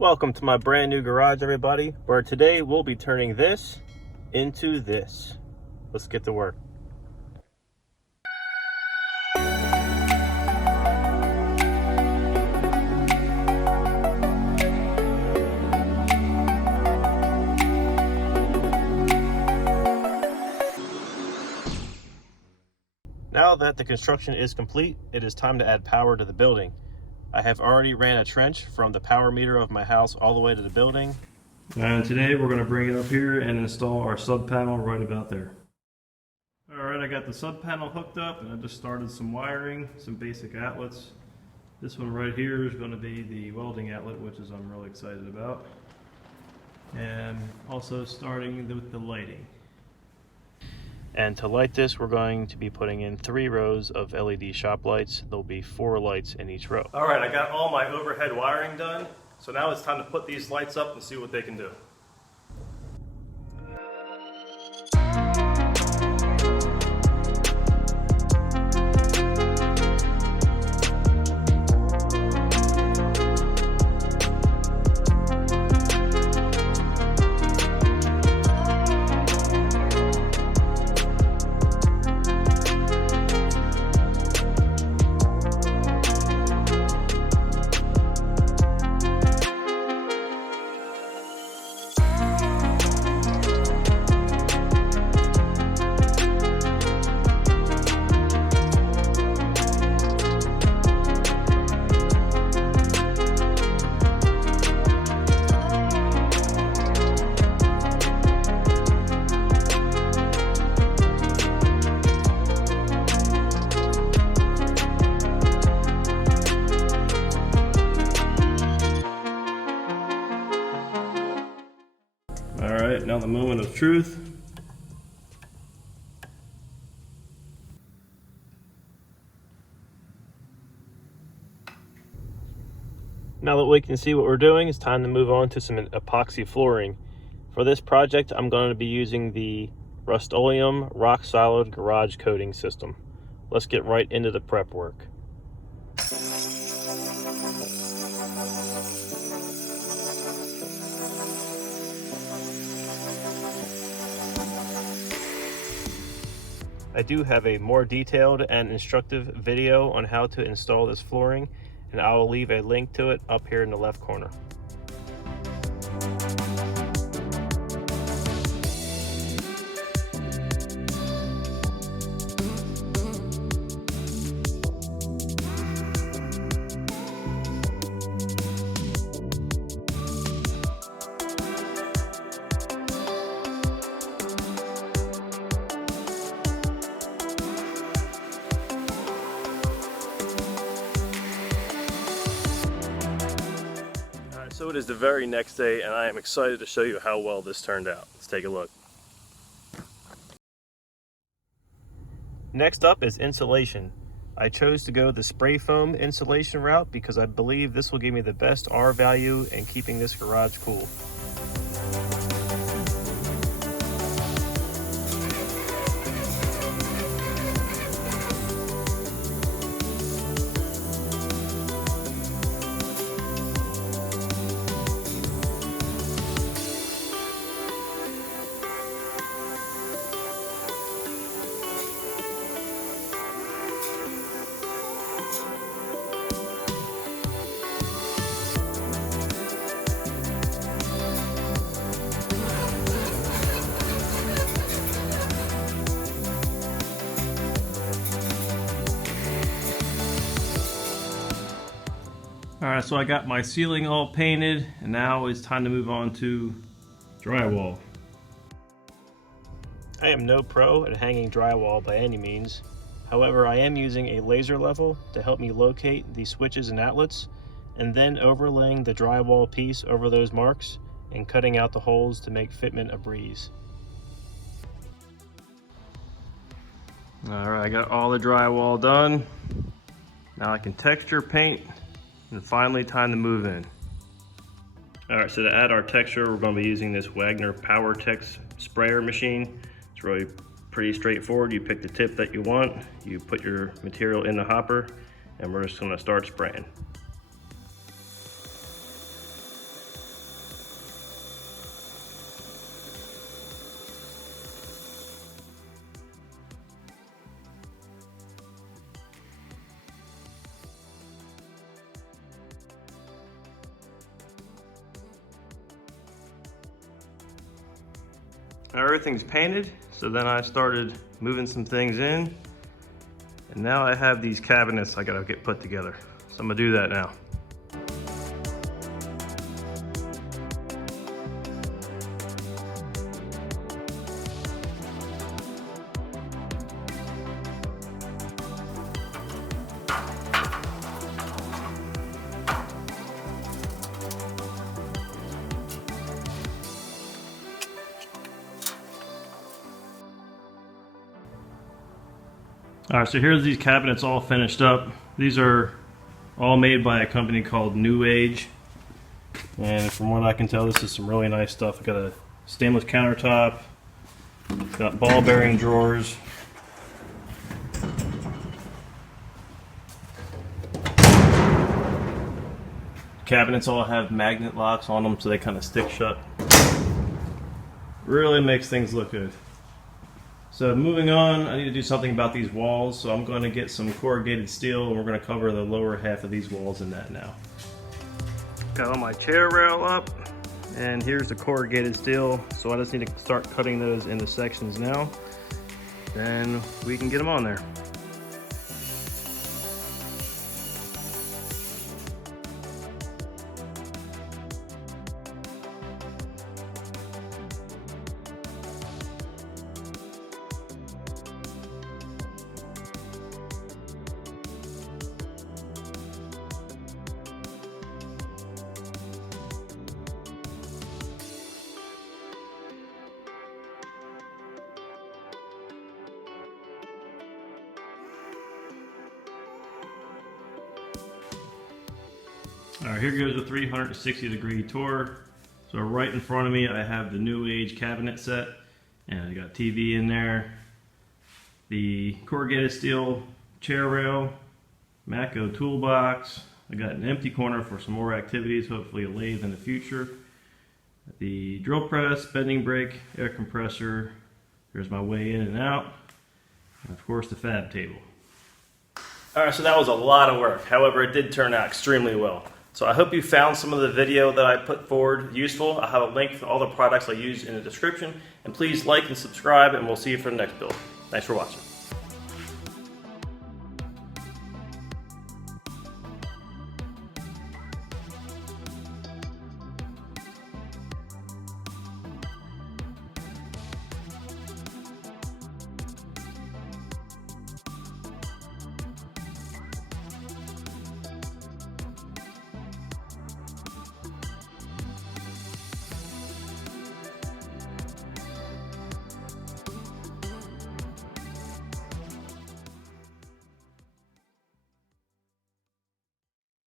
Welcome to my brand new garage, everybody, where today we'll be turning this into this. Let's get to work. Now that the construction is complete, it is time to add power to the building. I have already ran a trench from the power meter of my house all the way to the building. And today we're going to bring it up here and install our sub panel right about there. Alright, I got the sub panel hooked up and I just started some wiring, some basic outlets. This one right here is going to be the welding outlet, which I'm really excited about. And also starting with the lighting. And to light this, we're going to be putting in 3 rows of LED shop lights. There'll be 4 lights in each row. All right, I got all my overhead wiring done. So now it's time to put these lights up and see what they can do. Alright, now the moment of truth. Now that we can see what we're doing, it's time to move on to some epoxy flooring. For this project, I'm going to be using the Rustoleum Rocksolid garage coating system. Let's get right into the prep work. I do have a more detailed and instructive video on how to install this flooring, and I will leave a link to it up here in the left corner. So it is the very next day, and I am excited to show you how well this turned out. Let's take a look. Next up is insulation. I chose to go the spray foam insulation route because I believe this will give me the best R value in keeping this garage cool. Alright, so I got my ceiling all painted, and now it's time to move on to drywall. I am no pro at hanging drywall by any means. However, I am using a laser level to help me locate the switches and outlets, and then overlaying the drywall piece over those marks and cutting out the holes to make fitment a breeze. Alright, I got all the drywall done. Now I can texture paint, and finally time to move in. Alright, so to add our texture, we're going to be using this Wagner PowerTex sprayer machine. It's really pretty straightforward. You pick the tip that you want, you put your material in the hopper, and we're just going to start spraying. Now everything's painted, so then I started moving some things in. And now I have these cabinets I gotta get put together. So I'm gonna do that now. Alright, so here's these cabinets all finished up. These are all made by a company called New Age. And from what I can tell, this is some really nice stuff. I've got a stainless countertop, got ball bearing drawers. Cabinets all have magnet locks on them so they kind of stick shut. Really makes things look good. So moving on, I need to do something about these walls, so I'm going to get some corrugated steel and we're going to cover the lower half of these walls in that now. Got all my chair rail up, and here's the corrugated steel, so I just need to start cutting those into sections now. Then we can get them on there. Alright, here goes the 360-degree tour. So right in front of me I have the New Age cabinet set, and I got TV in there, the corrugated steel chair rail, Makeover toolbox. I got an empty corner for some more activities, hopefully a lathe in the future. The drill press, bending brake, air compressor. There's my way in and out. And of course the fab table. Alright, so that was a lot of work. However, it did turn out extremely well. So I hope you found some of the video that I put forward useful. I have a link for all the products I use in the description. And please like and subscribe, and we'll see you for the next build. Thanks for watching.